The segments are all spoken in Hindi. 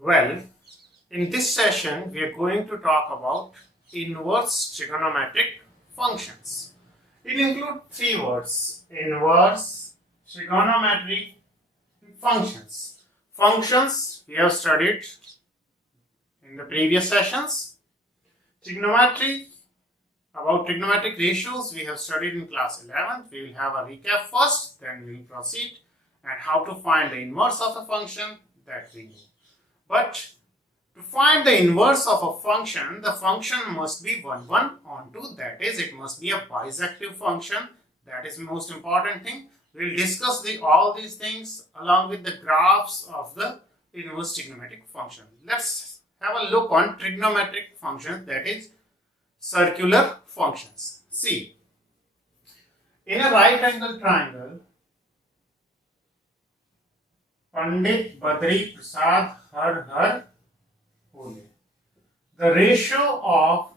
Well, in this session, we are going to talk about inverse trigonometric functions. It includes three words: inverse, trigonometry, and functions. Functions we have studied in the previous sessions. Trigonometry, about trigonometric ratios, we have studied in class 11th. We will have a recap first, then we will proceed, and how to find the inverse of a function, that we know. But to find the inverse of a function, the function must be 1, 1 on 2. That is, it must be a bisective function. That is the most important thing. We will discuss all these things along with the graphs of the inverse trigonometric function. Let's have a look on trigonometric functions, that is circular functions. See, in a right angle triangle, Pandit Badri Prasad Har Bole, the ratio of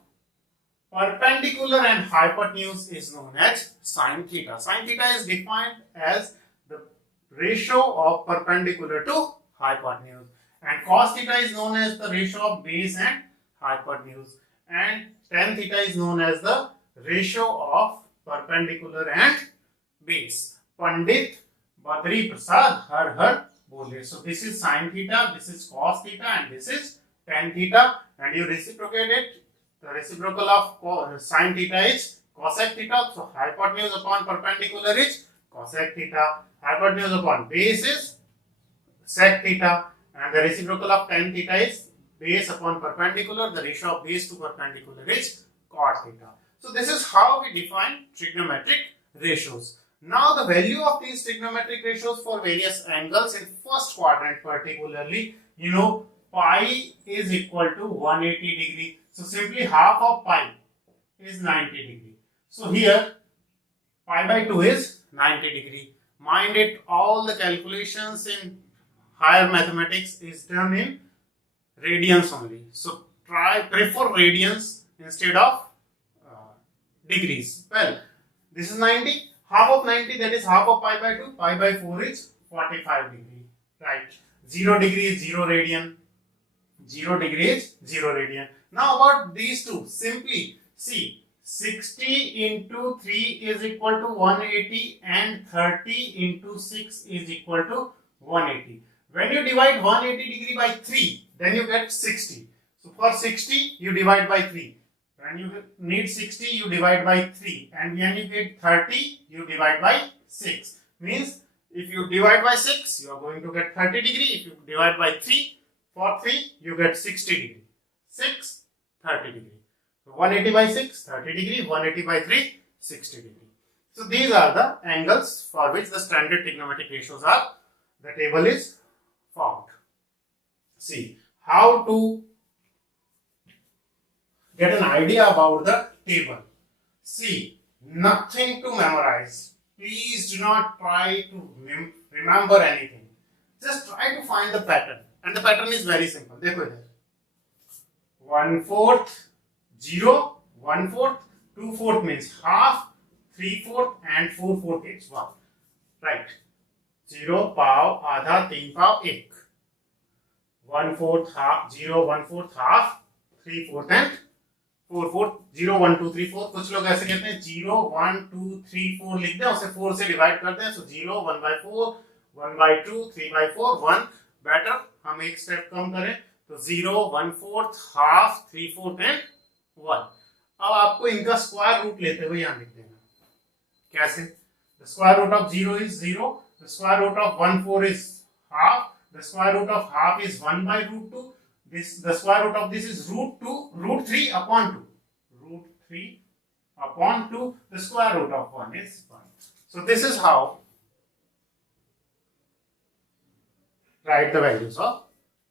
perpendicular and hypotenuse is known as sine theta. Sine theta is defined as the ratio of perpendicular to hypotenuse, and cos theta is known as the ratio of base and hypotenuse, and tan theta is known as the ratio of perpendicular and base. Pandit Badri Prasad Har Bole. So this is sine theta, this is cos theta, and this is tan theta, and you reciprocate it. The reciprocal of sine theta is cosec theta. So hypotenuse upon perpendicular is cosec theta. Hypotenuse upon base is sec theta, and the reciprocal of tan theta is base upon perpendicular. The ratio of base to perpendicular is cot theta. So this is how we define trigonometric ratios. Now the value of these trigonometric ratios for various angles in first quadrant particularly, pi is equal to 180 degree. So simply half of pi is 90 degree. So here pi by 2 is 90 degree. Mind it, all the calculations in higher mathematics is done in radians only. So prefer radians instead of degrees. Well, this is 90. Half of 90, that is half of pi by 2. Pi by 4 is 45 degree. Right. 0 degree is 0 radian. 0 degree is 0 radian. Now about these two, simply see, 60 into 3 is equal to 180 and 30 into 6 is equal to 180. When you divide 180 degree by 3, then you get 60. So for 60, you divide by 3. When you need 60, you divide by 3. And when you get 30, you divide by 6. Means if you divide by 6, you are going to get 30 degree. If you divide by 3, for 3, you get 60 degree. 6, 30 degree. So 180 by 6, 30 degree. 180 by 3, 60 degree. So these are the angles for which the standard trigonometric ratios are. The table is formed. See how to get an idea about the table. See, nothing to memorize. Please do not try to remember anything. Just try to find the pattern. And the pattern is very simple. देखो इधर 1/4, 0, 1/4, 2/4 means half, 3/4 and 4/4 is 1. Right. 0 पाव आधा 3 पाव 1. 1/4 half, 0 1/4 half, 3/4 and 4/4. 0 1 2 3 4. कुछ लोग ऐसे कहते हैं 0 1 2 3 4 लिख दें, उसे 4 से डिवाइड करते हैं. So 0 1/4, 1/2, 3/4, 1. बेटर हम एक स्टेप कम करें तो 0 1/4 हाफ 3/4 एंड 1. अब आपको इनका स्क्वायर रूट लेते हुए यहाँ लिख देना. कैसे? The square root of 0 is 0. The square root of 1/4 is half. The square root of half is 1 by root 2. The square root of this is root 3 upon 2. Root 3 upon 2. The square root of 1 is 1. So this is how write the values of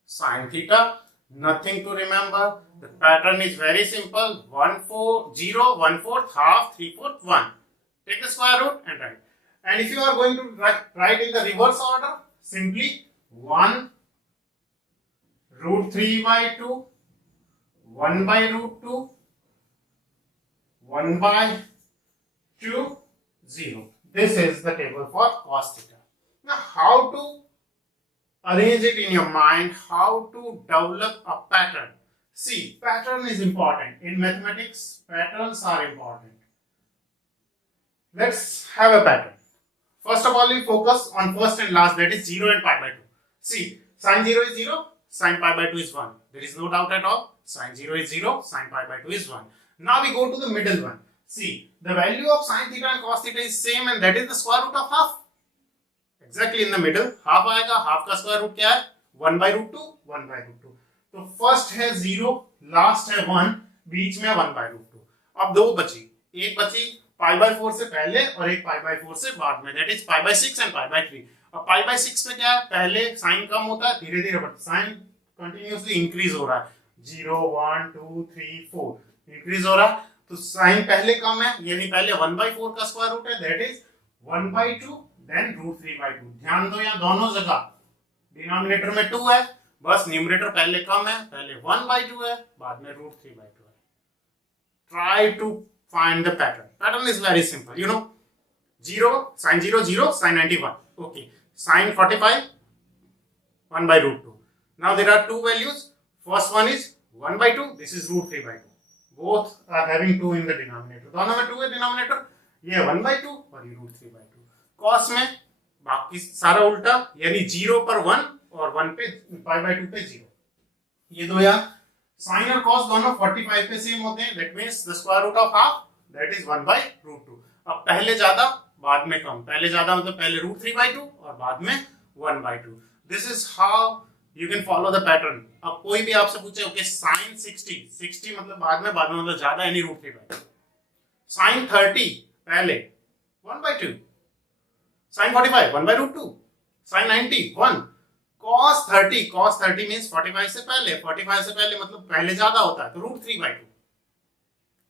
sine theta. Nothing to remember. The pattern is very simple. 1/4, 0, 1/4, half, 3/4, 1. Take the square root and write. And if you are going to write in the reverse order, simply 1 root 3 by 2, 1 by root 2, 1 by 2, 0. This is the table for cos theta. Now how to arrange it in your mind how to develop a pattern. See, pattern is important. In mathematics, patterns are important. Let's have a pattern. First of all, we focus on first and last, that is 0 and pi by 2. See, sine 0 is 0, sine pi by 2 is 1. There is no doubt at all. Sine 0 is 0, sine pi by 2 is 1. Now we go to the middle one. See, the value of sine theta and cos theta is same, and that is the square root of half. Exactly in the middle, half आएगा, half का square root क्या है? 1 by root 2, 1 by root 2. तो first है 0, last है 1, बीच में 1 by root 2. अब दो बची, एक बची pi by 4 से पहले और एक pi by 4 से बाद में, that is pi by 6 and pi by 3. अब pi by 6 पे क्या है? पहले साइन कम होता है, धीरे धीरे बढ़ता, साइन कंटिन्यूअसली इंक्रीज हो रहा है, 0 1 2 3 4 इंक्रीज हो रहा है, तो साइन पहले कम है, यानी पहले 1 by 4 का स्क्वायर रूट है, that is 1 by 2 then root 3 by 2. ध्यान दो यहाँ दोनों जगह डिनोमिनेटर में 2 है, बस न्यूमरेटर पहले कम है, पहले 1 by 2 है, बाद में root 3 by 2 है. Try to find the pattern. Pattern is very simple. You know, 0, sin 0, 0, sin 91. Okay. Sin 45, 1 by root 2. Now there are two values. First one is 1 by 2. This is root 3 by 2. Both are having 2 in the denominator. दोनों में 2 है denominator. ये 1 by 2 और ये root 3 by 2. Cos में बाकी सारा उल्टा, यानी 0 पर 1 और 1 पे pi by 2 पे 0. ये दो यार साइन और कॉस दोनों 45 पे सेम होते हैं, that means the square root of half, that is 1 by root 2. अब पहले ज्यादा बाद में कम, पहले ज्यादा मतलब पहले रूट 3 by 2 और बाद में 1 by 2. This is how you can follow the pattern. अब कोई भी आपसे पूछे ओके साइन 60 मतलब बाद में मतलब ज्यादा, यानी रूट 3 by 2. साइन 30 पहले 1 by 2. Sine 45 1 by root 2. Sine 90 1. cos 30 means 45 से पहले, 45 से पहले मतलब पहले ज्यादा होता है, तो root 3 by 2.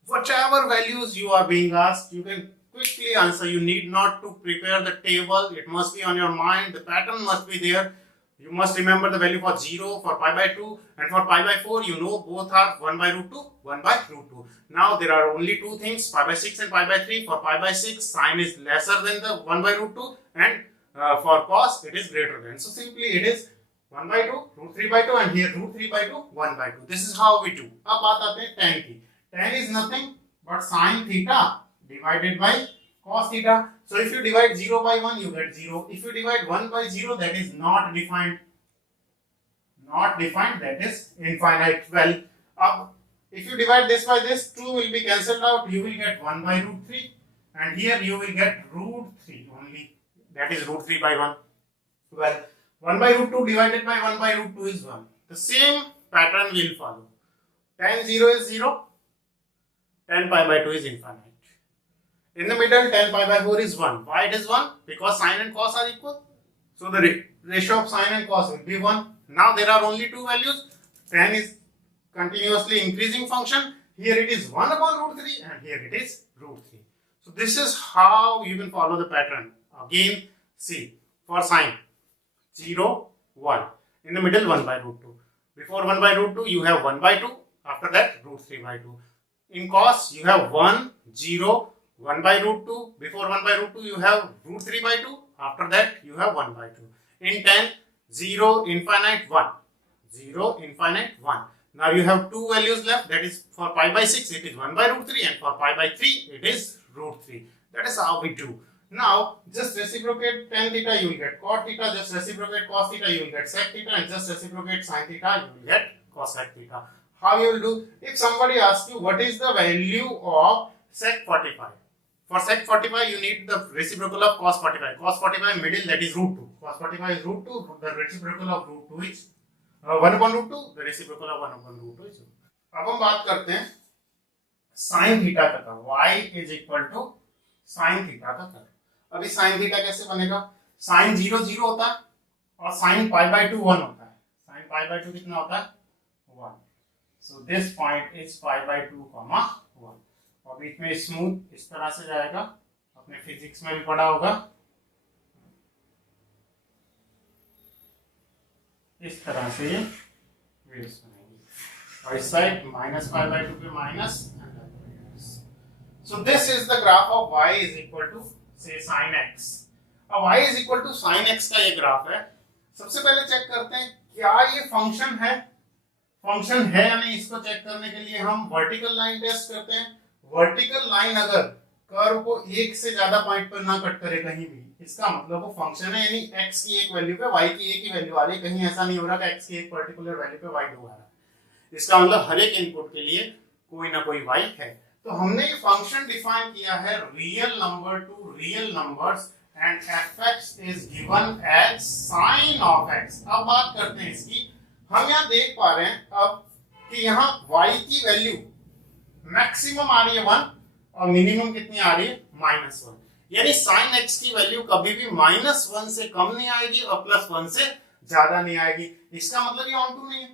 Whatever values you are being asked, you can quickly answer. You need not to prepare the table. It must be on your mind. The pattern must be there. You must remember the value for 0, for pi by 2, and for pi by 4. You know both are 1 by root 2, 1 by root 2. Now there are only two things, pi by 6 and pi by 3. For pi by 6, sine is lesser than the 1 by root 2, and for cos it is greater than. So simply it is 1 by 2, root 3 by 2, and here root 3 by 2, 1 by 2. This is how we do. अब बात आते हैं tan की. Tan is nothing but sin theta divided by cos theta. So if you divide 0 by 1, you get 0. If you divide 1 by 0, that is not defined. Not defined, that is infinite. Well, if you divide this by this, 2 will be cancelled out. You will get 1 by root 3, and here you will get root 3 only. That is root 3 by 1. Well, 1 by root 2 divided by 1 by root 2 is 1. The same pattern will follow. Tan 0 is 0. Tan pi by 2 is infinite. In the middle, tan pi by 4 is 1. Why it is 1? Because sine and cos are equal. So the ratio of sine and cos will be 1. Now there are only two values. Tan is continuously increasing function. Here it is 1 upon root 3, and here it is root 3. So this is how you can follow the pattern. Again, see, for sine 0 1, in the middle 1 by root 2. Before 1 by root 2 you have 1 by 2, after that root 3 by 2. In cos you have 1 0 1 by root 2. Before 1 by root 2 you have root 3 by 2, after that you have 1 by 2. In tan 0 infinite 1, 0 infinite 1. Now you have two values left, that is for pi by 6 it is 1 by root 3, and for pi by 3 it is root 3. That is how we do. Now just reciprocate tan theta, you will get cot theta. Just reciprocate cos theta, you will get sec theta, and just reciprocate sin theta, you will get cosec theta. How you will do? If somebody asks you what is the value of sec 45, for sec 45 you need the reciprocal of cos 45. Cos 45 middle, that is root 2. Cos 45 is root 2. The reciprocal of root 2 is 1 upon root 2. The reciprocal of 1 upon root 2 is 2. अब हम बात करते हैं sin theta का curve. Y is equal to sin theta का कर्व. अभी sin थीटा कैसे बनेगा? sin 0 0 होता है और sin pi by 2 1 होता है. sin pi by 2 कितना होता है? 1. So this point is pi by 2 comma 1. और बीच में स्मूथ इस तरह से जाएगा, अपने फिजिक्स में भी पढ़ा होगा. इस तरह से ये वेव्स बनेंगी और इस साइड माइनस pi by 2 पे minus. So this is the graph of y is equal to say sin x. अब y is equal to sin x का ये ग्राफ है. सबसे पहले चेक करते हैं क्या ये फंक्शन है या नहीं। इसको चेक करने के लिए हम वर्टिकल लाइन टेस्ट करते हैं। वर्टिकल लाइन अगर कर्व को एक से ज्यादा पॉइंट पर ना कट करे कहीं भी, इसका मतलब वो फंक्शन है, यानी x की एक वैल्यू पे y की एक ही वैल्यू आ रही है। कहीं ऐसा नहीं हो रहा कि x की एक पर्टिकुलर वैल्यू पे y 2 आ रहा है। इसका मतलब हर एक इनपुट के लिए कोई ना कोई y है। तो हमने ये फंक्शन डिफाइन किया है real number to real numbers and fx is given as sine of x। अब बात करते हैं इसकी। हम यहाँ देख पा रहे हैं अब कि यहाँ y की वैल्यू मैक्सिमम आ रही है 1 और मिनिमम कितनी आ रही है -1, यानी साइन x की वैल्यू कभी भी -1 से कम नहीं आएगी और +1 से ज्यादा नहीं आएगी। इसका मतलब ये ऑन टू नहीं है।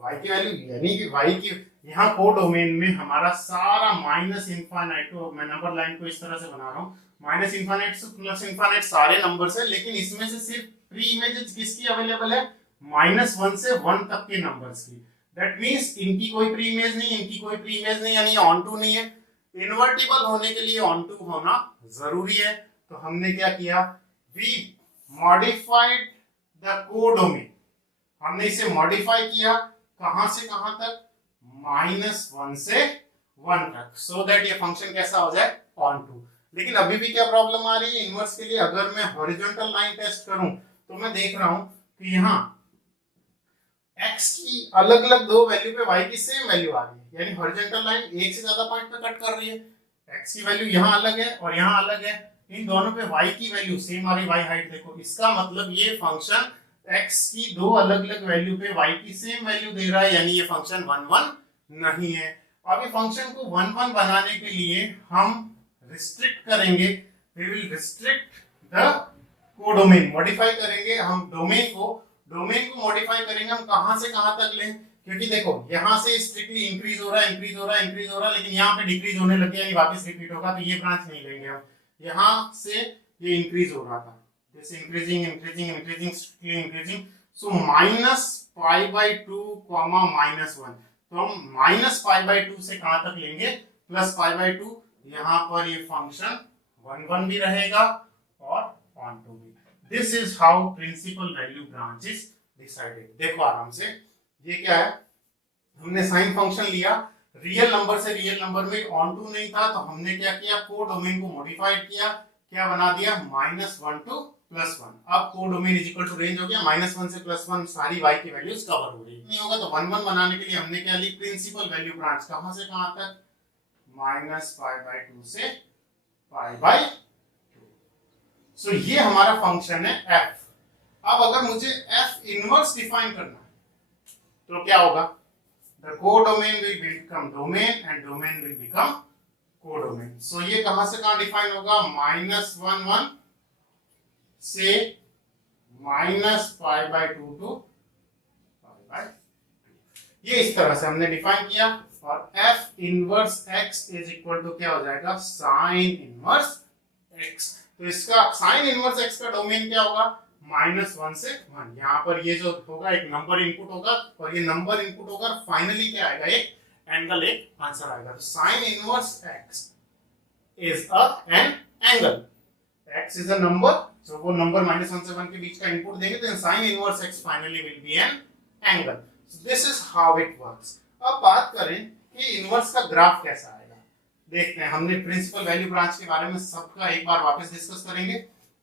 y की वैल्यू यानी कि y की यहाँ कोडोमेन में हमारा सारा माइनस इनफाइनाइट, तो मैं नंबर लाइन को इस तरह से बना रहा हूँ, माइनस इनफाइनाइट से प्लस इनफाइनाइट सारे नंबर्स है, लेकिन इसमें से सिर्फ प्री इमेजेस किसकी अवेलेबल है, -1 से 1 तक के नंबर्स की। दैट मींस इनकी कोई प्री इमेज नहीं, इनकी कोई प्री इमेज नहीं, यानी ऑन टू नहीं है। इन्वर्टिबल होने के लिए ऑन टू होना जरूरी है। तो हमने क्या किया, वी मॉडिफाइड द कोडोमेन। हमने इसे मॉडिफाई किया कहां से कहां तक, -1 से 1 तक, सो दैट ये फंक्शन कैसा हो जाए, ऑन टू। लेकिन अभी भी क्या प्रॉब्लम आ रही है इनवर्स के लिए, अगर मैं हॉरिजॉन्टल लाइन टेस्ट करूं तो मैं देख रहा हूं कि यहाँ x की अलग अलग दो वैल्यू पे y की सेम वैल्यू आ रही है, यानी हॉरिजॉन्टल लाइन एक से ज्यादा पॉइंट पे कट कर रही है। x की वैल्यू यहाँ अलग है और यहाँ अलग है, इन दोनों पे y की वैल्यू सेम आ रही है, y हाइट देखो। इसका मतलब ये फंक्शन x की दो अलग अलग वैल्यू पे y की सेम वैल्यू दे रहा है, यानी ये फंक्शन 1 1 नहीं है। अब ये फंक्शन को 1 1 बनाने के लिए हम रिस्ट्रिक्ट करेंगे, we will restrict the codomain, modify करेंगे हम डोमेन को मॉडिफाई करेंगे। हम कहां से कहां तक लें, क्योंकि देखो यहां से स्ट्रिक्टली इंक्रीज हो रहा है, लेकिन यहां पे डिक्रीज होने लग गया, यानी वापस रिपीट होगा, तो ये ब्रांच नहीं लेंगे हम। यहां से ये इंक्रीज हो रहा था, जैसे इंक्रीजिंग स्ट्रिक्टली इंक्रीजिंग, सो -π/2, -1, तो हम -π/2 से कहां तक लेंगे, +π/2। यहां पर ये फंक्शन 1 1 भी रहेगा और ऑन टू भी। This is how principal value branch is decided. देखो आराम से, ये क्या है, हमने साइन फंक्शन लिया, रियल नंबर से रियल नंबर में ऑन टू नहीं था, तो हमने क्या किया, कोडोमेन को मॉडिफाइड किया, क्या बना दिया, -1 to +1। अब codomain is equal to range हो गया, -1 से +1 सारी y की वैल्यूज कवर हो रही है। नहीं होगा तो 1 1 बनाने के लिए हमने क्या ली, प्रिंसिपल वैल्यू ब्रांच, कहां से कहां तक, -π/2 से π/2। सो ये हमारा फंक्शन है f। अब अगर मुझे f इनवर्स डिफाइन करना है तो क्या होगा, the codomain will become domain and domain will become codomain. So ये कहां से कहां डिफाइन होगा, -1 1 से -π/2 to π/2। ये इस तरह से हमने डिफाइन किया, और f inverse x is equal to क्या हो जाएगा, साइन इनवर्स x। तो इसका साइन इनवर्स x का डोमेन क्या होगा, -1 से 1। यहाँ पर ये जो होगा एक नंबर इनपुट होगा, और ये नंबर इनपुट होगा, फाइनली क्या आएगा, एक एंगल, एक आंसर आएगा। तो sign inverse x is an angle, x is a number, तो वो नंबर -1 से 1 के बीच का इनपुट देंगे, तो sign inverse x finally will be an angle. This is how it works. अब बात करें कि इनवर्स का ग्राफ कैसा आएगा, देखते हैं। हमने प्रिंसिपल वैल्यू ब्रांच के बारे में सबका एक बार वापस डिस्कस करेंगे।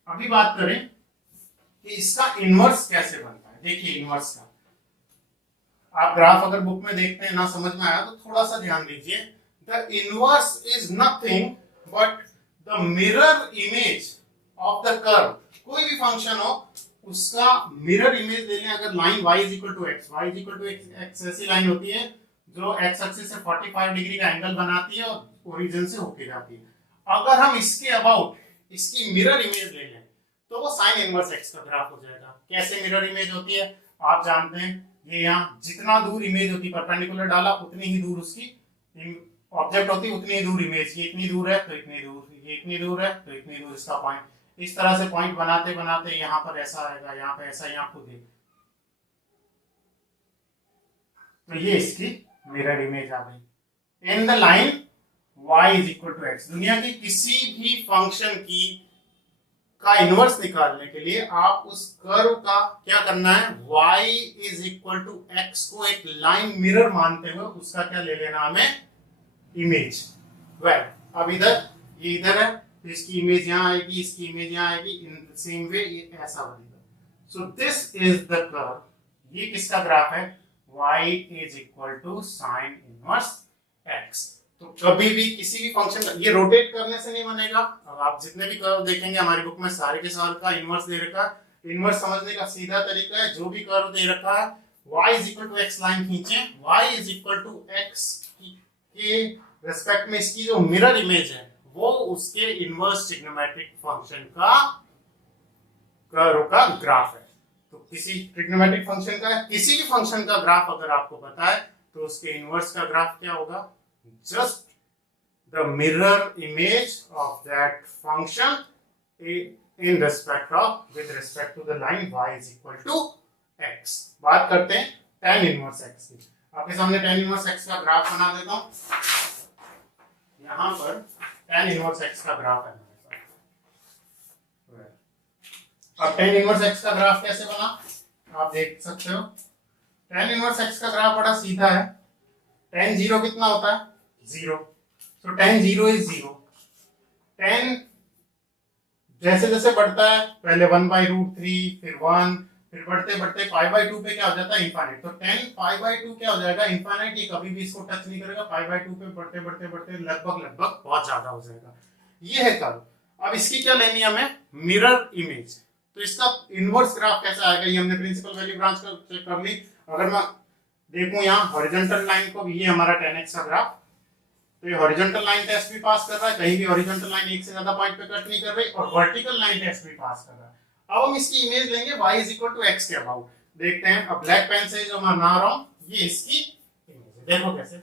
अभी बात करें कि इसका इनवर्स कैसे बनता है। देखिए इनवर्स का आप ग्राफ अगर बुक में देखते हैं, ना समझ में आया तो थोड़ा सा ध्यान दीजिए। The inverse is nothing but the mirror image of the curve. कोई भी फंक्शन हो उसका मिरर इमेज ले लें। अगर line y is equal to x ऐसी लाइन होती है जो x एक्सिस से 45 डिग्री का एंगल बनाती है और ओरिजिन से होके जाती है। अगर हम इसके अबाउट इसकी मिरर इमेज ले लें तो वो साइन इनवर्स x का ग्राफ हो जाएगा। कैसे मिरर इमेज होती है आप जानते हैं, ये यहाँ जितना दूर इमेज होती है, परपेंडिकुलर डाला उतनी ही दूर उसकी ऑब्जेक्ट होती है, उतनी ही दूर इमेज। ये इतनी दूर है तो इतनी दूर, ये इतनी दूर है तो इतनी दूर इसका पॉइंट। इस तरह से पॉइंट बनाते बनाते यहाँ पर ऐसा आएगा, यहाँ पे ऐसा, यहाँ खुद है, तो ये इसकी मिरर इमेज आ गई। In the line y is equal to x, दुनिया की किसी भी फंक्शन की का इनवर्स निकालने के लिए आप उस कर्व का क्या करना है, y is equal to x को एक लाइन मिरर मानते हुए उसका क्या ले लेना हमें, इमेज। वेल अब ये इधर है तो इसकी इमेज यहाँ आएगी, इसकी इमेज यहाँ आएगी, इन द सेम वे ये ऐसा बनेगा। So this is the curve, ये किसका ग्राफ है, y is equal to sine inverse x। तो कभी भी किसी भी फंक्शन का ये रोटेट करने से नहीं बनेगा। अब आप जितने भी कर्व देखेंगे हमारी बुक में सारे के सारे का इनवर्स दे रखा है। इनवर्स समझने का सीधा तरीका है, जो भी कर्व दे रखा है y is equal to x line खींचे, y is equal to x के रेस्पेक्ट में इसकी जो मिरर इमेज है वो उसके इनवर्स ट्रिग्नोमेट्रिक फंक्शन का कर्व का ग्राफ है। तो किसी ट्रिग्नोमेट्रिक फंक्शन का, किसी भी फंक्शन का ग्राफ अगर आपको पता है तो उसके इनवर्स का ग्राफ क्या होगा, just the mirror image of that function in respect of with respect to the line y is equal to x। बात करते हैं tan inverse x की। आपके सामने tan inverse x का ग्राफ बना देता हूं। यहां पर tan inverse x का ग्राफ है। अब tan inverse x का ग्राफ कैसे बना आप देख सकते हो। tan inverse x का ग्राफ बड़ा सीधा है। tan 0 कितना होता है, 0। so tan 0 is 0। tan जैसे जैसे बढ़ता है पहले 1/√3 फिर 1 फिर बढ़ते बढ़ते π/2 पे क्या हो जाता है, इनफाइनाइट। तो tan π/2 क्या हो जाएगा, इनफाइनाइट। ये कभी भी इसको टच नहीं करेगा, π/2 पे बढ़ते बढ़ते बढ़ते लगभग बहुत ज्यादा हो जाएगा। ये है कर्व। अब इसकी क्या लेनी है हमें, मिरर इमेज। तो इसका इनवर्स ग्राफ कैसा आएगा, ये हमने प्रिंसिपल वैल्यू ब्रांच का चेक कर ली। अगर मैं देखूं यहाँ हॉरिजॉन्टल लाइन को, ये हमारा tan x का ग्राफ, तो ये हॉरिजॉन्टल लाइन टेस्ट भी पास कर रहा है, कहीं भी हॉरिजॉन्टल लाइन एक से ज्यादा पॉइंट पे कट नहीं कर रही, और वर्टिकल लाइन टेस्ट भी पास कर रहा है। अब हम इसकी इमेज लेंगे y is equal to x के अबाउट। देखते हैं, अब ब्लैक पेन से जो मैं बना रहा हूं ये इसकी इमेज है। देखो कैसे,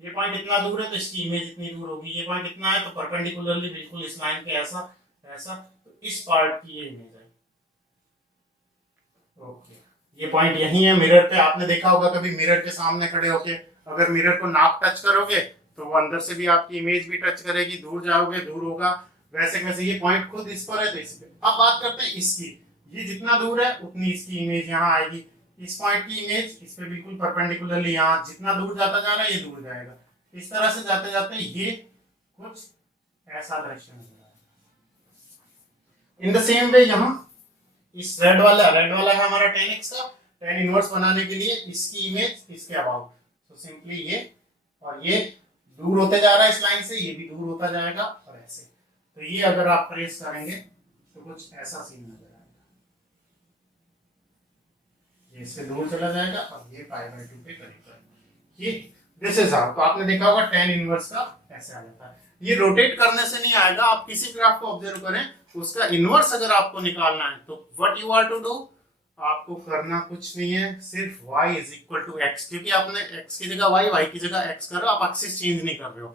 ये पॉइंट इतना दूर है तो इसकी इमेज इतनी दूर होगी, ये पॉइंट इतना है तो परपेंडिकुलरली बिल्कुल इस लाइन के ऐसा ऐसा, तो इस पार्ट की ये इमेज है। ओके, ये पॉइंट यही है मिरर पे। आपने देखा होगा कभी मिरर के सामने खड़े होके अगर मिरर को नाक टच करोगे तो वो अंदर से भी आपकी इमेज भी टच करेगी, दूर जाओगे दूर होगा, वैसे वैसे ये पॉइंट खुद इस पर है तो इस पे। अब बात करते हैं इसकी, ये जितना दूर है उतनी इसकी इमेज यहाँ आएगी। इस पॉइंट की इमेज इस पे बिल्कुल परपेंडिकुलरली, यहाँ जितना दूर जाता जा रहा है ये दूर जाएगा। इस तरह से जाते जाते ये कुछ ऐसा दृश्य नजर आएगा। इन द सेम वे यहाँ इस रेड वाला है हमारा tan x का। tan इनवर्स बनाने के लिए इसकी इमेज इसके अबाउट, तो सिंपली ये, और ये दूर होते जा रहा है इस लाइन से, ये भी दूर होता जाएगा और ऐसे। तो ये अगर आप ट्रेस करेंगे तो कुछ ऐसा सीन नजर आएगा, ये इससे दूर चला जाएगा और ये π/2 पे करीब ये दिस इज हाउ। तो आपने देखा होगा tan इनवर्स का ऐसे आ जाता है। ये रोटेट करने से नहीं आएगा। आप किसी ग्राफ को ऑब्जर्व करें, उसका इनवर्स अगर आपको निकालना है तो what you are to do, आपको करना कुछ नहीं है, सिर्फ y is equal to x। क्योंकि आपने x की जगह y की जगह x कर रहे हो, आप एक्सिस चेंज नहीं कर रहे हो।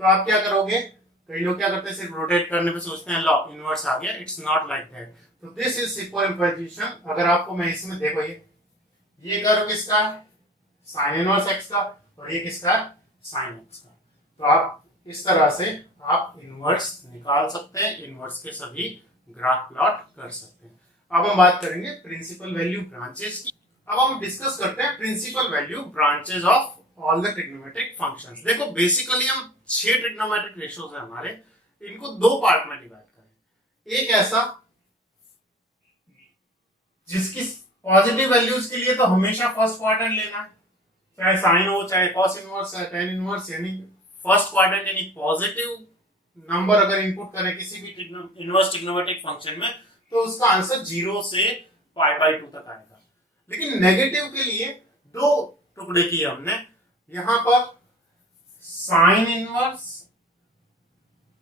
तो आप क्या करोगे, कई लोग क्या करते हैं सिर्फ रोटेट करने पे सोचते हैं लो इनवर्स आ गया। It's not like that. तो दिस इज सुपरइम्पोजिशन। अगर आपको मैं इसमें देखो, ये कर्व किसका है, साइन इनवर्स x का, और ये किसका है, साइन x का। तो आप इस तरह से आप इनवर्स निकाल सकते हैं, इनवर्स के सभी ग्राफ प्लॉट कर सकते हैं। अब हम बात करेंगे प्रिंसिपल वैल्यू ब्रांचेस की। अब हम डिस्कस करते हैं principal value branches of all the trigonometric functions. देखो बेसिकली हम 6 ट्रिग्नोमेट्रिक रेशियोज है हमारे, इनको 2 पार्ट में डिवाइड करें। एक ऐसा जिसकी पॉजिटिव वैल्यूज के लिए तो हमेशा फर्स्ट क्वाड्रेंट लेना है, चाहे साइन हो चाहे कॉस इनवर्स चाहे tan इनवर्स, यानी फर्स्ट क्वाड्रेंट यानी पॉजिटिव नंबर अगर इनपुट करें किसी भी इनवर्स ट्रिग्नोमेट्रिक फंक्शन में तो उसका आंसर 0 से π/2 तक आएगा। लेकिन नेगेटिव के लिए 2 टुकड़े किए हमने। यहां पर साइन इनवर्स,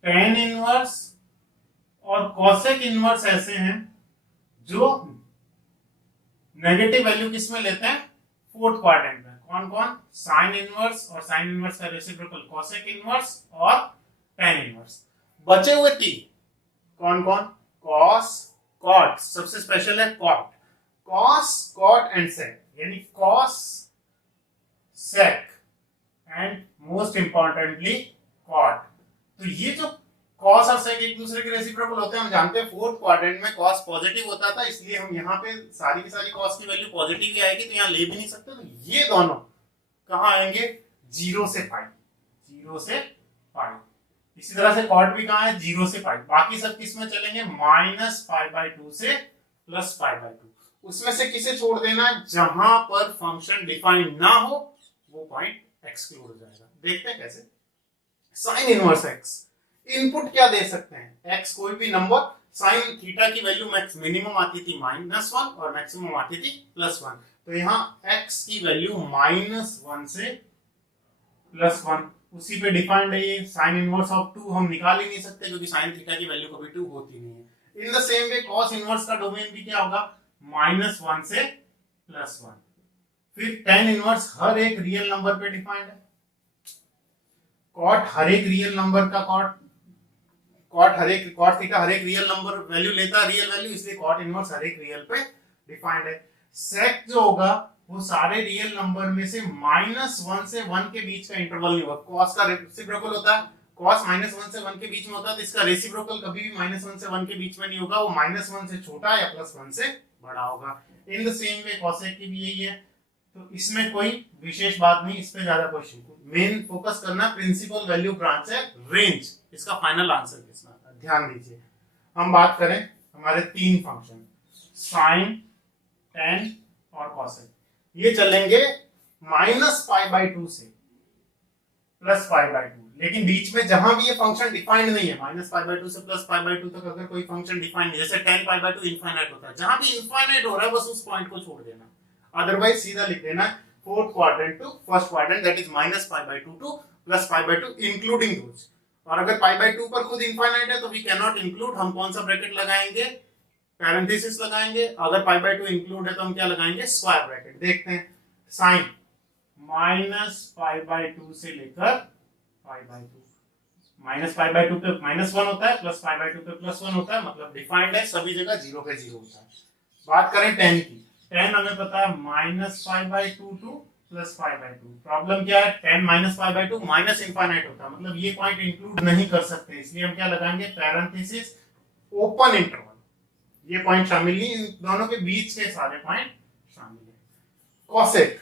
tan इनवर्स और कॉसेक इनवर्स ऐसे हैं जो नेगेटिव वैल्यू किसमें लेते हैं, फोर्थ क्वाड्रेंट में। कौन कौन, साइन इनवर्स और साइन इनवर्स का रेसिप्रोकल कॉसेक इनवर्स और tan इनवर्स। बचे हुए 3 कौन कौन, कॉस, कॉट, सबसे स्पेशल है cot, cos, cot and sec, यानी cos, sec and most importantly cot. तो ये जो कॉस और सेक एक दूसरे के रेसिप्रोकल होते हैं, हम जानते हैं फोर्थ क्वाड्रेंट में कॉस पॉजिटिव होता था, इसलिए हम यहाँ पे सारी की सारी कॉस की वैल्यू पॉजिटिव ही आएगी, तो यहाँ ले भी नहीं सकते, तो ये दोनों कहाँ आएंगे, 0 से पाई, 0 से पाई। इसी तरह से कॉट भी कहाँ है, 0 से पाई। बाकी सब किस में चलेंगे, -π/2 से +π/2। उसमें से किसे छोड़ देना, जहां पर फंक्शन डिफाइंड ना हो वो पॉइंट एक्सक्लूड हो जाएगा। देखते हैं कैसे। साइन इनवर्स एक्स, इनपुट क्या दे सकते हैं, एक्स कोई भी नंबर, साइन थीटा की वैल्यू मैक्स मिनिमम आती थी -1 और मैक्सिमम आती थी +1, तो यहाँ x की वैल्यू -1 से +1 उसी पे डिफाइंड है। ये साइन इनवर्स ऑफ 2 हम निकाल ही नहीं सकते क्योंकि साइन थीटा की वैल्यू कभी 2 होती नहीं है। In the same way cos inverse का डोमेन भी क्या होगा, -1 से +1। फिर tan इनवर्स हर एक रियल नंबर पे डिफाइंड है, कॉट हर एक रियल नंबर का कॉट थीटा हर एक रियल नंबर वैल्यू लेता है, रियल वैल्यू, इसलिए कॉट इनवर्स हर एक रियल पे डिफाइंड है। सेक जो होगा वो सारे रियल नंबर में से -1 से 1 के बीच का इंटरवल नहीं होगा। कॉस का रेसिप्रोकल होता है, कॉस -1 से 1 के बीच में होता है, तो इसका रेसिप्रोकल कभी भी -1 से 1 के बीच में नहीं होगा, वो -1 से छोटा या +1 से बड़ा होगा। In the same way cosec की भी यही है, तो इसमें कोई विशेष बात नहीं, इस पे ज्यादा क्वेश्चन मेन फोकस करना प्रिंसिपल वैल्यू ब्रांच है, रेंज, इसका फाइनल आंसर कितना था ध्यान दीजिए। हम बात करें हमारे 3 फंक्शन साइन, tan और कॉसेक, ये चलेंगे -π/2 से +π/2, लेकिन बीच में जहां भी ये फंक्शन डिफाइंड नहीं है, -π/2 से +π/2 तक अगर कोई फंक्शन डिफाइंड नहीं, जैसे tan π/2 इनफाइनाइट होता है, जहां भी इनफाइनाइट हो रहा है बस उस पॉइंट को छोड़ देना, अदरवाइज सीधा लिख देना fourth quadrant to first quadrant, that is -π/2 to +π/2 including those. और अगर π/2 पर खुद इनफाइनाइट है तो वी कैन नॉट इंक्लूड, हम कौन सा ब्रैकेट लगाएंगे, पैरेंथेसिस लगाएंगे। अगर π/2 इंक्लूड है तो हम क्या लगाएंगे, स्क्वायर ब्रैकेट। देखते हैं, साइन -π/2 से लेकर π/2, -π/2 पे -1 होता है, +π/2 पे +1 होता है, मतलब डिफाइंड है, सभी जगह 0 पे 0 होता है। बात करें tan की, tan हमें पता है -π/2 टू +π/2। प्रॉब्लम क्या है, tan -π/2 माइनस इंफाइनाइट होता है, मतलब ये पॉइंट इंक्लूड नहीं कर सकते, इसलिए हम क्या लगाएंगे, पैरेंथेसिस ओपन इंटरवल, ये पॉइंट शामिल नहीं, इन दोनों के बीच के सारे पॉइंट शामिल है। कॉसेक,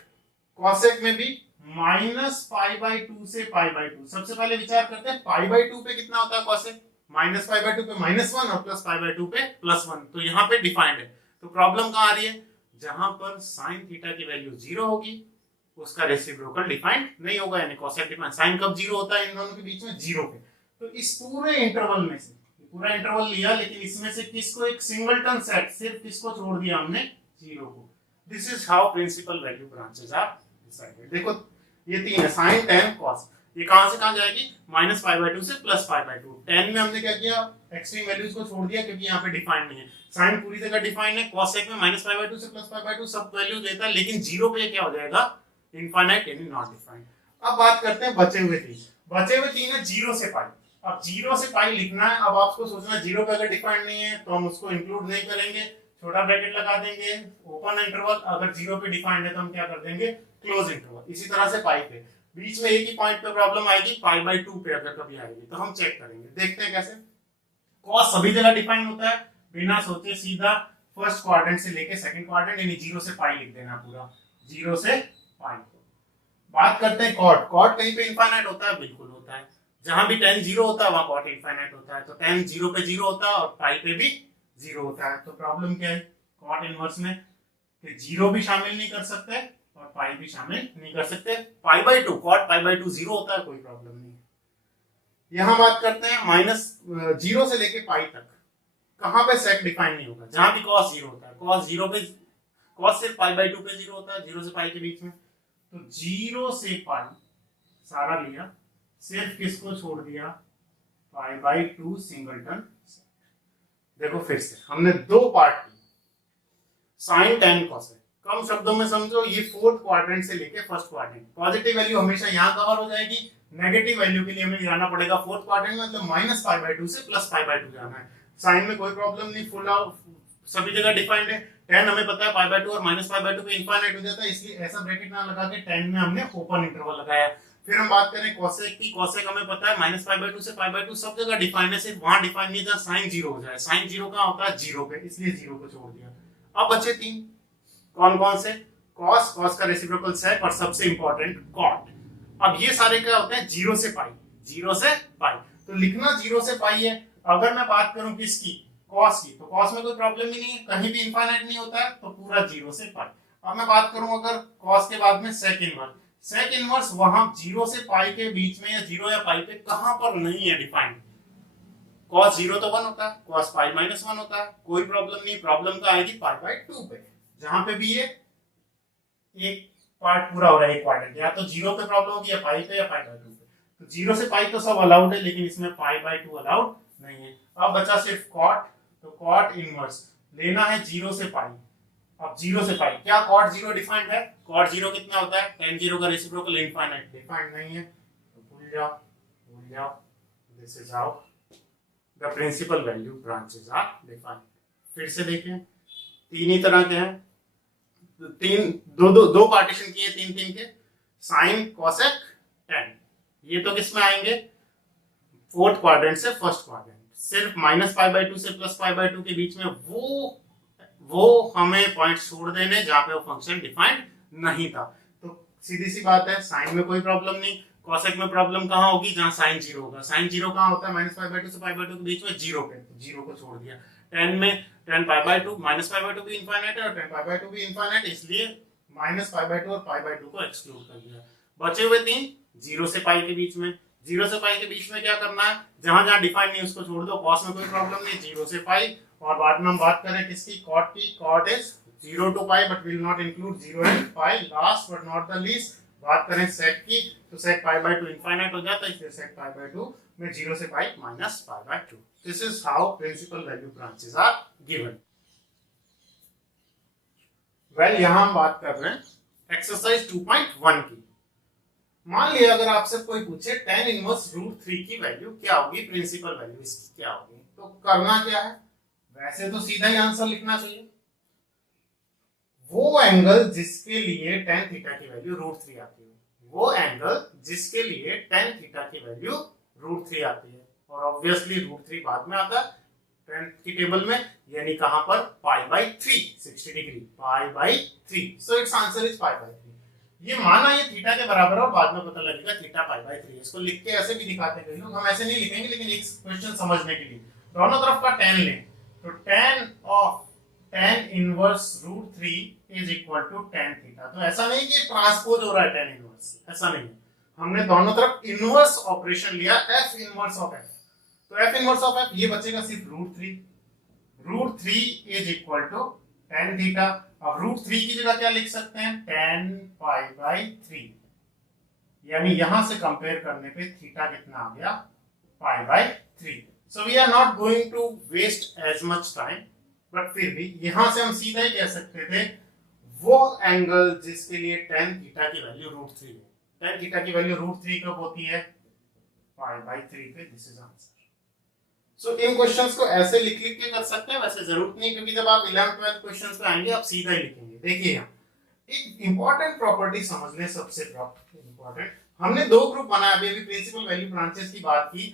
कॉसेक में भी -π/2 से π/2। सबसे पहले विचार करते हैं π/2 पे कितना होता है कॉसेक, -π/2 पे -1 और +π/2 पे +1, तो यहाँ पे डिफाइंड है। तो प्रॉब्लम कहाँ आ रही है, जहां पर साइन थीटा की वैल्यू 0 होगी उसका रेसिप्रोकल डिफाइंड नहीं होगा, यानी कॉसेक डिफाइंड। साइन कब 0 होता है, इन दोनों के बीच में 0 पे। तो इस पूरे इंटरवल में से, पूरा इंटरवल लिया, लेकिन इसमें से किसको, एक सिंगलटन सेट, सिर्फ किसको छोड़ दिया हमने, 0 को। This is how principal value branches are decided. देखो ये 3 है, साइन, tan, कॉस, ये कहां से कहां जाएगी, -π/2 से +π/2। tan में हमने क्या किया, एक्सट्रीम वैल्यूज को छोड़ दिया क्योंकि यहाँ पे डिफाइंड नहीं है। साइन पूरी जगह डिफाइंड है, कॉसेक में -π/2 से +π/2 सब वैल्यू देता है, लेकिन 0 पे क्या हो जाएगा, इनफाइनाइट यानी नॉट डिफाइंड। अब बात करते हैं बचे हुए 3 है 0 से पाई। अब 0 से पाई लिखना है, अब आपको सोचना 0 पे अगर डिफाइंड नहीं है तो हम उसको इंक्लूड नहीं करेंगे, छोटा ब्रैकेट लगा देंगे, ओपन इंटरवल। अगर 0 पे डिफाइंड है तो हम क्या कर देंगे, क्लोज इंटरवल। इसी तरह से पाई पे बीच में एक ही पॉइंट पे प्रॉब्लम आएगी, π/2 पे अगर कभी आएगी तो हम चेक करेंगे। देखते हैं कैसे। कॉस सभी जगह डिफाइन होता है, बिना सोचे सीधा फर्स्ट क्वाड्रेंट से लेके सेकंड क्वाड्रेंट, यानी 0 से पाई लिख देना पूरा, 0 से पाई। बात करते हैं कॉट, कॉट कहीं पे इनफाइनाइट होता है, बिल्कुल होता है, जहां भी tan 0 होता है वहां कॉट इनफाइनाइट होता है, तो tan 0 पे 0 होता है और पाई पे भी 0 होता है। तो प्रॉब्लम क्या है कॉट इनवर्स में, कि 0 भी शामिल नहीं कर सकते और पाई भी शामिल नहीं कर सकते। π/2 कॉट π/2 0 होता है, कोई प्रॉब्लम नहीं। यहां बात करते हैं -0 से लेके पाई तक, कहां पे सेक डिफाइन नहीं होगा, जहां भी cos 0 होता है, cos 0 पे, cos सिर्फ π/2 पे 0 होता है, 0 से पाई के बीच में। तो 0 से पाई सारा लिया, सिर्फ किसको छोड़ दिया, π/2 सिंगलटन। देखो फिर से हमने 2 पार्ट की, साइन, tan, कॉसेक। कम शब्दों में समझो, ये फोर्थ क्वाड्रेंट से लेके फर्स्ट क्वाड्रेंट, पॉजिटिव वैल्यू हमेशा यहाँ कवर हो जाएगी, नेगेटिव वैल्यू के लिए हमें जाना पड़ेगा फोर्थ क्वाड्रेंट, मतलब -π/2 से +π/2 जाना है। साइन में कोई प्रॉब्लम नहीं, फुल सभी जगह डिफाइंड है। tan हमें पता है π/2 और -π/2 पे इनफाइनाइट हो जाता है, इसलिए ऐसा ब्रैकेट ना लगा के tan में हमने ओपन इंटरवल लगाया। फिर हम बात करें कोसेक की। कोसेक हमें पता है -π/2 से π/2 सब जगह डिफाइन है, सिर्फ वहां डिफाइन नहीं जहां साइन 0 हो जाए। साइन 0 कहां होता है? 0 पे, इसलिए 0 को छोड़ दिया। अब बचे 3, कौन कौन से? कॉस, कॉस का रेसिप्रोकल सेक, और सबसे इंपॉर्टेंट कॉट। अब ये सारे क्या होते हैं? 0 से पाई, 0 से पाई। तो लिखना 0 से पाई है। अगर मैं बात करूं किसकी? कॉस की, तो कॉस में कोई प्रॉब्लम ही नहीं है, कहीं भी इनफाइनाइट नहीं होता है, तो पूरा 0 से पाई। अब मैं बात करूं अगर कॉस के बाद में सेक इनवर्स, सेक इनवर्स वहां 0 से पाई के बीच में, या 0 या पाई पे कहां पर नहीं है डिफाइंड। कॉस 0 तो 1 होता है, कॉस पाई -1 होता है, कोई प्रॉब्लम नहीं। प्रॉब्लम तो आएगी π/2 पे, जहां पे भी ये एक पार्ट पूरा हो रहा है, एक क्वाड्रेंट, या तो 0 पे प्रॉब्लम होगी, या पाई पे, या π/2 पे। तो 0 से पाई तो सब अलाउड है, लेकिन इसमें π/2 अलाउड नहीं है। अब बचा सिर्फ कॉट, तो कॉट इनवर्स लेना है 0 से पाई। अब 0 से पाई, क्या कॉट 0 डिफाइंड है? कॉट 0 कितना होता है? tan 0 का रेसिप्रोकल इनफाइनाइट, डिफाइंड नहीं है, तो भूल जाओ, भूल जाओ। This is how the principal value branches are defined. फिर से देखें, तीन ही तरह के हैं, तीन, दो पार्टीशन किए, तीन के, साइन, कोसेक, tan। ये तो किस में आएंगे? फोर्थ क्वाड्रेंट से फर्स्ट क्वाड्रेंट। सिर्फ -π/2 से +π/2 के बीच में वो हमें पॉइंट छोड़ देने जहां पे वो फंक्शन डिफाइंड नहीं था। तो सीधी सी बात है, साइन में कोई प्रॉब्लम नहीं, कोसेक में प्रॉब्लम कहां होगी? जहां साइन 0 होगा। साइन 0 कहां होता है? -π/2 से π/2 के बीच में, 0 पे, तो 0 को छोड़ दिया। tan में tan π/2, -π/2 भी इनफाइनाइट है और tan π/2 भी इनफाइनाइट, इसलिए -π/2 और π/2 को एक्सक्लूड कर दिया। बचे हुए 3, 0 से पाई के बीच में। 0 से पाई के बीच में क्या करना है? जहां जहां डिफाइन नहीं उसको छोड़ दो। कॉस में कोई प्रॉब्लम नहीं, 0 से पाई। और बाद में हम बात करें किसकी? कॉट की। Cot is 0 to pi but will not include 0 and pi. Last but not the least बात करें सेक की, तो सेक π/2 इनफाइनाइट हो जाता है, इसलिए सेक π/2 में 0 से pi -π/2। This is how principal value branches are given. Well, यहां हम बात कर रहे हैं एक्सरसाइज 2.1 की। मान लिया अगर आपसे कोई पूछे tan इनवर्स √3 की वैल्यू क्या होगी, प्रिंसिपल वैल्यू इसकी क्या होगी, तो करना क्या है? वैसे तो सीधा ही आंसर लिखना चाहिए। वो एंगल जिसके लिए tan थीटा की वैल्यू √3 आती है, वो एंगल जिसके लिए tan थीटा की वैल्यू √3 आती है, और ऑब्वियसली √3 बाद में आता है tan की टेबल में, यानी कहां पर? π/3, 60 degree, π/3। So it's answer is π/3। ये माना ये थीटा के बराबर है, और बाद में पता लगेगा थीटा π/3। इसको लिख के ऐसे भी दिखाते हैं कई लोग, हम ऐसे नहीं लिखेंगे, लेकिन एक क्वेश्चन समझने के लिए दोनों तरफ का tan लें, तो tan of tan inverse √3 is equal to tan theta. तो ऐसा नहीं कि ट्रांसपोज हो रहा है tan इनवर्स, ऐसा नहीं है, हमने दोनों तरफ इनवर्स ऑपरेशन लिया, f इनवर्स ऑफ f। तो f इनवर्स ऑफ f ये बचेगा सिर्फ √3, √3 is equal to tan theta. अब √3 की जगह क्या लिख सकते हैं? tan π/3, यानी यहां से कंपेयर करने पे थीटा कितना आ गया? π/3। So we are not going to waste as much time, but फिर भी यहां से हम सीधा ही कह सकते थे वो एंगल जिसके लिए tan थीटा की वैल्यू √3 है। tan थीटा की वैल्यू √3 कब होती है? π/3 पे। This is answer. So in questions को ऐसे लिख के कर सकते हैं, वैसे जरूरत नहीं, क्योंकि जब आप 11th 12th क्वेश्चंस पे आएंगे आप सीधा ही लिखेंगे। देखिए यहाँ एक इंपॉर्टेंट प्रॉपर्टी समझ लें, सबसे इंपॉर्टेंट। हमने दो ग्रुप बनाया, अभी प्रिंसिपल वैल्यू ब्रांचेस की बात की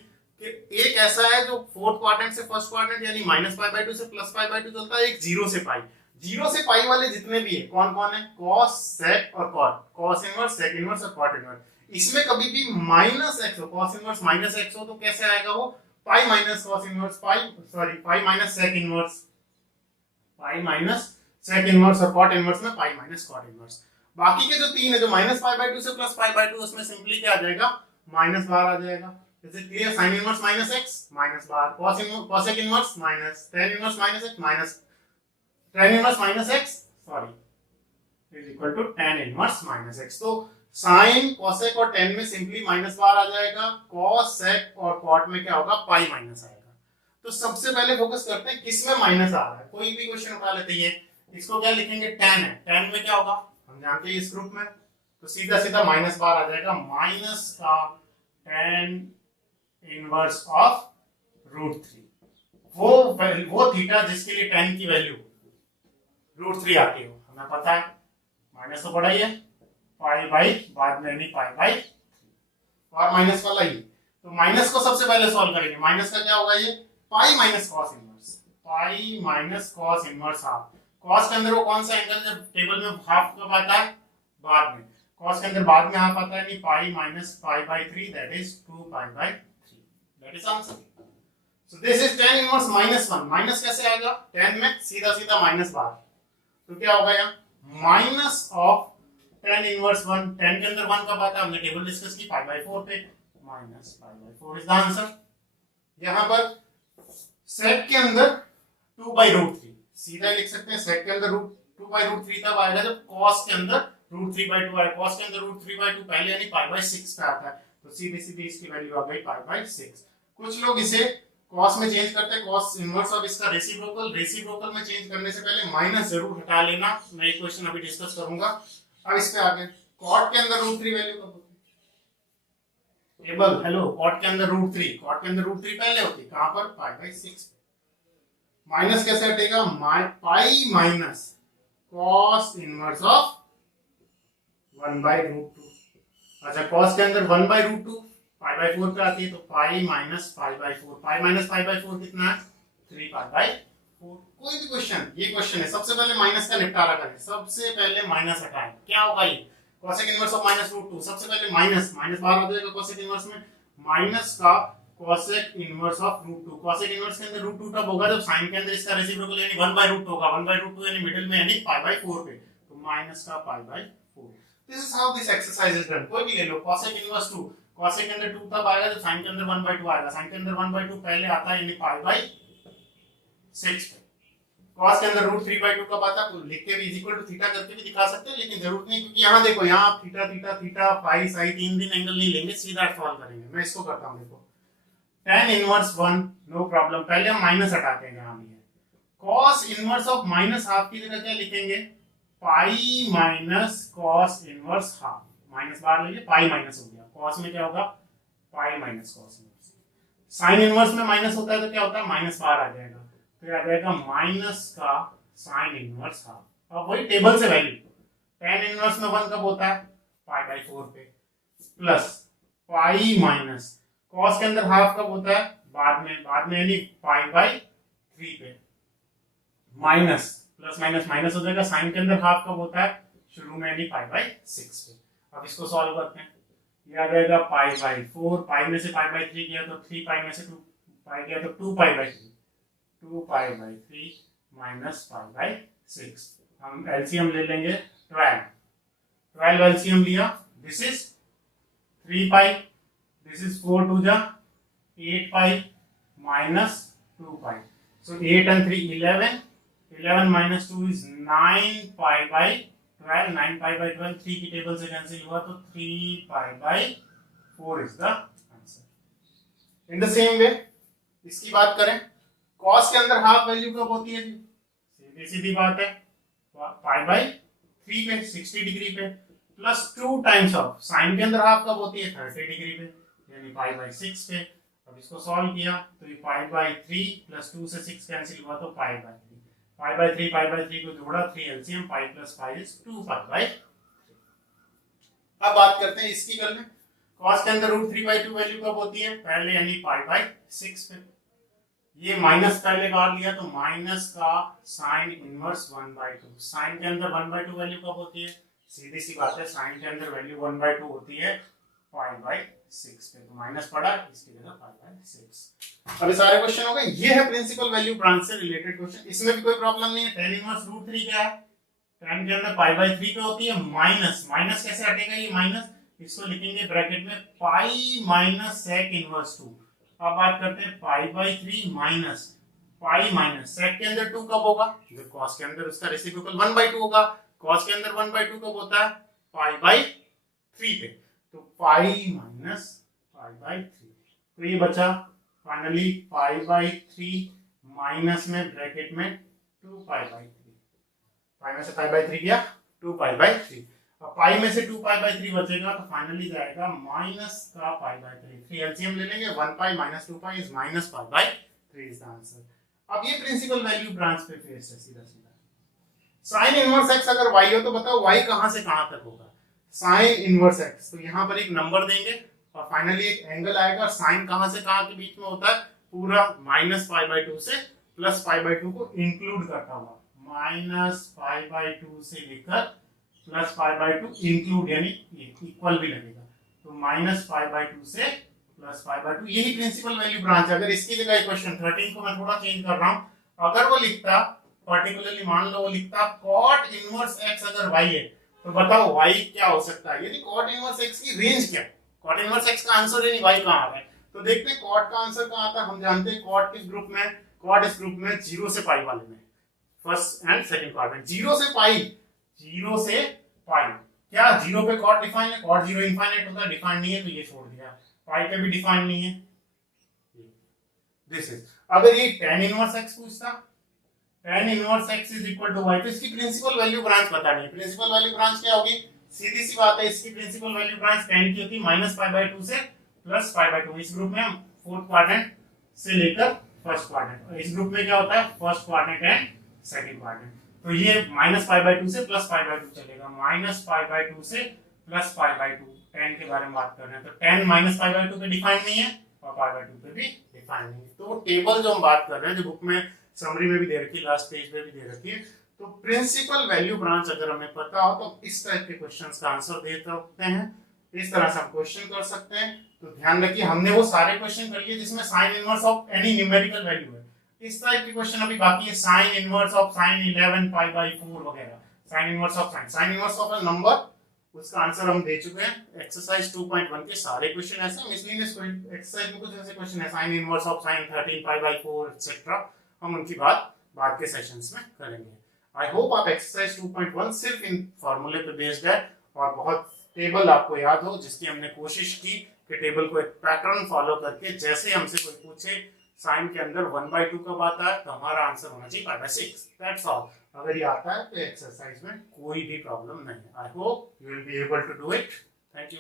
कि एक ऐसा है जो फोर्थ क्वाड्रेंट से फर्स्ट क्वाड्रेंट यानी -π/2 से +π/2 चलता है, एक 0 से पाई। 0 से पाई वाले जितने भी है कौन कौन है? कॉस, सेक और cot. Cos inverse, sec inverse और कॉट इनवर्स। इसमें कभी भी -x हो, कॉस इनवर्स -x हो, तो कैसे आएगा वो? Pi minus cos inverse pi, sorry pi minus sec inverse, pi minus sec inverse, और कॉट इनवर्स में पाई माइनस कॉट इनवर्स। बाकी के जो तीन है, जो -π/2 से +π/2, उसमें सिंपली क्या आ जाएगा? माइनस बार आ जाएगा। जैसे clear, sine inverse -x minus बार, cosec inverse minus tan inverse -x minus tan inverse -x, sorry, is equal to tan inverse -x। तो साइन, कोसेक और tan में सिंपली माइनस बार आ जाएगा, कॉस, सेक और कॉट में क्या होगा? पाई माइनस आएगा। तो सबसे पहले फोकस करते हैं किस में माइनस आ रहा है। कोई भी क्वेश्चन उठा लेते हैं, इसको क्या लिखेंगे? tan है, tan में क्या होगा हम जानते हैं इस ग्रुप में, तो सीधा सीधा माइनस बार आ जाएगा, माइनस का tan इनवर्स ऑफ √3। वो थीटा जिसके लिए tan की वैल्यू √3 आती हो, हमें पता है, माइनस तो पड़ा ही है, पाई बाई बाद में नहीं पाई बाई। और माइनस वाला ये, तो माइनस को सबसे पहले सॉल्व करेंगे। माइनस का क्या होगा, ये पाई minus cos inverse, pi minus cos inverse half. Cos के अंदर वो कौन सा एंगल जब टेबल में हाफ कब आता है, बाद में। कॉस के अंदर बाद में हाफ आता है, नहीं pi minus pi by 3 that is 2 pi by 3, that is answer. So this is tan inverse -1। Minus कैसे आएगा, tan में सीधा सीधा माइनस बाहर, तो क्या होगा यहाँ minus of tan inverse 1। tan के अंदर 1 कब आता है, हमने टेबल डिस्कस की पाई बाय 4 पे, minus pi by 4 is the answer. यहाँ पर sec के अंदर 2 बाई रूट 3 सीधा लिख सकते हैं। sec के अंदर 2 बाई रूट 3 तब आएगा जब cos के अंदर रूट 3 बाई 2 आए। cos के अंदर रूट 3 बाई 2 पहले यानी पाई बाय 6 पे आता है, तो सीधी सीधी इसकी वैल्यू आ गई पाई बाय 6। कुछ लोग इसे cos में चेंज करते हैं, cos इनवर्स ऑफ इसका रेसिप्रोकल। रेसिप्रोकल में चेंज करने से पहले माइनस जरूर हटा लेना, मैं एक क्वेश्चन अभी डिस्कस करूंगा। अब इस पे आगे cot के अंदर रूट 3 वैल्यू कब होती है, टेबल हेलो, cot के अंदर रूट 3, cot के अंदर रूट 3 पहले होती है, कहां पर, पाई बाय 6 पे। माइनस कैसे हटेगा, pi minus cos inverse of 1 by root 2। अच्छा cos के अंदर 1 बाय रूट 2 पाई बाय 4 पे आती है, तो pi minus pi by 4, pi minus pi by 4 कितना है, 3 पाई बाय 4। कोई भी क्वेश्चन, ये क्वेश्चन है, सबसे पहले माइनस का निपटारा करें, सबसे पहले माइनस हटाएं। क्या होगा ये, cosec inverse of minus root 2, सबसे पहले माइनस, माइनस बाहर आ जाएगा cosec इनवर्स में, माइनस का cosec inverse of root 2। cosec inverse के अंदर रूट 2 तब होगा जब sin के अंदर इसका रेसिप्रोकल यानी 1 बाय रूट होगा, 1 बाय रूट 2 यानी मिडिल में यानी पाई बाय 4 पे, तो माइनस का pi by 4। This is how this exercise is done. कोई भी ले लो, cosec इनवर्स 2, cosec के अंदर 2 तब आएगा जब sin के अंदर 1 बाय 2 आएगा, sin के अंदर 1 बाय 2 पहले आता है यानी पाई बाय 6 पे। cos के अंदर रूट 3 बाय 2 कब आता है, लिख के भी इज इक्वल टू थीटा करके भी दिखा सकते हैं, लेकिन जरूरत नहीं, क्योंकि यहाँ देखो, यहाँ आप theta theta theta pi Sai 3 दिन एंगल नहीं लेंगे, सीधा सॉल्व करेंगे। मैं इसको करता हूँ, देखो tan इनवर्स 1 नो प्रॉब्लम, पहले हम माइनस हटाते हैं, यहाँ भी है cos inverse of minus half की जगह क्या लिखेंगे, पाई minus cos inverse half, minus बाहर ले लिए, पाई माइनस हो गया, cos में क्या होगा, पाई minus cos inverse. sin inverse में माइनस होता है तो क्या होता है, माइनस बाहर आ जाएगा, तो आ जाएगा माइनस का sin इनवर्स हाफ। अब वही टेबल से वैल्यू, tan इनवर्स में 1 कब होता है, पाई बाय 4 पे, प्लस पाई माइनस cos के अंदर हाफ कब होता है, बाद में यानी पाई बाय 3 पे, माइनस प्लस माइनस माइनस हो जाएगा। sin के अंदर हाफ कब होता है, शुरू में यानी पाई बाय 6 पे। अब इसको सॉल्व करते हैं, ये आ जाएगा पाई बाय 4, पाई में से पाई बाय 3 गया तो 3 पाई में से 2 पाई गया तो 2 pi by 3, 2 pi by 3 minus pi by 6। हम एलसीएम ले लेंगे 12, 12 एलसीएम लिया, this is 3 pi, this is 4 2 जा 8 pi minus 2 pi, so 8 and 3 11, 11 minus 2 is 9 pi by 12, 9 pi by 12 3 की टेबल से कैंसिल हुआ तो 3 pi by 4 is the answer. In the same way, इसकी बात करें, cos के अंदर हाफ वैल्यू कब होती है, सीधी सीधी बात है, पाई बाय 3 पे 60 डिग्री पे, प्लस 2 टाइम्स ऑफ sin के अंदर हाफ कब होती है, 30 डिग्री पे यानी पाई बाय 6 पे। अब इसको सॉल्व किया तो ये पाई बाय 3 प्लस 2 से 6 कैंसिल हुआ तो पाई बाय 3, पाई बाय 3 को जोड़ा, 3 LCM, pi plus pi is 2 pi by 3। अब बात करते हैं इसकी कर लें, cos के अंदर रूट 3 बाय 2 वैल्यू कब होती है, पहले यानी पाई बाय 6 पे, ये माइनस पहले बार लिया तो माइनस का sin इनवर्स 1 बाय 2, sin के अंदर 1 बाय 2 वैल्यू कब होती है, सीधी सी बात है, sin के अंदर वैल्यू 1 बाय 2 होती है पाई बाय 6 पे, तो माइनस पड़ा, इसकी जगह पाई बाय 6। अब सारे क्वेश्चन हो गए, ये है प्रिंसिपल वैल्यू ब्रांच से रिलेटेड क्वेश्चन, इसमें भी कोई प्रॉब्लम नहीं है। tan इनवर्स रूट 3 क्या है, tan के अंदर पाई बाय 3 पे होती है, माइनस, माइनस कैसे हटेगा, ये माइनस, इसको लिखेंगे ब्रैकेट में पाई माइनस sec इनवर्स 2। अब बात करते हैं pi by 3 minus pi minus sec के अंदर 2 कब होगा, जब cos के अंदर उसका रेसिप्रोकल 1 बाय 2 होगा, cos के अंदर 1 बाय 2 कब होता है, पाई बाय 3 पे, तो पाई माइनस पाई बाय 3, तो ये बचा फाइनली पाई बाय 3 माइनस में ब्रैकेट में 2 पाई बाय 3, पाई में से पाई बाय 3 गया 2 पाई बाय 3, अब पाई में से 2 पाई बाय 3 बचेगा तो फाइनली जाएगा माइनस का पाई बाय 3, 3 एलसीएम ले लेंगे, 1 pi minus 2 pi is minus pi by 3 is the answer. अब ये प्रिंसिपल वैल्यू ब्रांच पे फेस है सीधा सीधा। sin इनवर्स x अगर y हो तो बताओ y कहां से कहां तक होगा, sin इनवर्स x, तो यहां पर एक नंबर देंगे और फाइनली एक एंगल आएगा। साइन कहां से कहां के बीच में होता है, पूरा -π/2 से +π/2 को इंक्लूड करता हुआ, -π/2 से लेकर +π/2 इंक्लूड, यानी इक्वल भी लगेगा, तो -π/2 से +π/2, यही प्रिंसिपल वैल्यू ब्रांच है। अगर इसकी जगह क्वेश्चन 13 को मैं थोड़ा चेंज कर रहा हूं, अगर वो लिखता पर्टिकुलरली, मान लो वो लिखता cot इनवर्स x अगर y है, तो बताओ y क्या हो सकता है, यानी cot इनवर्स x की रेंज क्या है, cot इनवर्स x का आंसर यानी y कहां आ रहा है। तो देखते हैं cot का आंसर कहां आता है। हम जानते हैं cot किस ग्रुप में, cot इस ग्रुप में 0 से पाई वाले में, फर्स्ट एंड सेकंड क्वाड्रेंट, 0 से पाई, 0 से पाई, क्या 0 पे cot डिफाइन है, cot 0 इनफाइनाइट होता है, डिफाइन नहीं है तो ये छोड़ दिया, पाई पे भी डिफाइन नहीं है, दिस इज। अगर ये tan इनवर्स x पूछता, tan inverse x is equal to y, तो इसकी प्रिंसिपल वैल्यू ब्रांच बतानी है। प्रिंसिपल वैल्यू ब्रांच क्या होगी, सीधी सी बात है, इसकी प्रिंसिपल वैल्यू ब्रांच tan की होती है -π/2 से +π/2। इस ग्रुप में हम फोर्थ क्वाड्रेंट से लेकर फर्स्ट क्वाड्रेंट, और इस ग्रुप में क्या होता है, first quadrant and second quadrant. तो ये -π/2 से +π/2 चलेगा, -π/2 से +π/2, tan के बारे में बात कर रहे हैं, तो tan -π/2 पे डिफाइन नहीं है और π/2 पे भी डिफाइन नहीं है। तो टेबल जो हम बात कर रहे हैं, जो बुक में समरी में भी दे रखी है, लास्ट पेज पे भी दे रखी है, तो प्रिंसिपल वैल्यू ब्रांच अगर हमें पता हो तो इस टाइप के क्वेश्चंस का आंसर दे सकते हैं, इस तरह से हम क्वेश्चन कर सकते हैं। तो ध्यान रखिए, हमने वो सारे क्वेश्चन कर लिए जिसमें sign inverse of any numerical value है। इस टाइप के क्वेश्चन अभी बाकी है, साइन इनवर्स ऑफ साइन 11π/4 वगैरह, sign inverse of a number, उसका आंसर हम दे चुके हैं। एक्सरसाइज 2.1 के सारे क्वेश्चन ऐसे, मिसलिनियस एक्सरसाइज में कुछ ऐसे क्वेश्चन है, sine inverse of sine 13π/4 etcetera, हम उनकी बात बाद के सेशंस में करेंगे। आई होप आप एक्सरसाइज 2.1 सिर्फ इन फॉर्मूले पे बेस्ड है और बहुत टेबल आपको याद हो, जिसकी हमने कोशिश की कि टेबल को एक पैटर्न फॉलो करके, जैसे हमसे कोई पूछे साइन के अंदर 1/2 कब आता है, तो हमारा आंसर होना चाहिए π/6, दैट्स ऑल। अगर ये आता है तो एक्सरसाइज में कोई भी प्रॉब्लम नहीं है। I hope you will be able to do it. Thank you.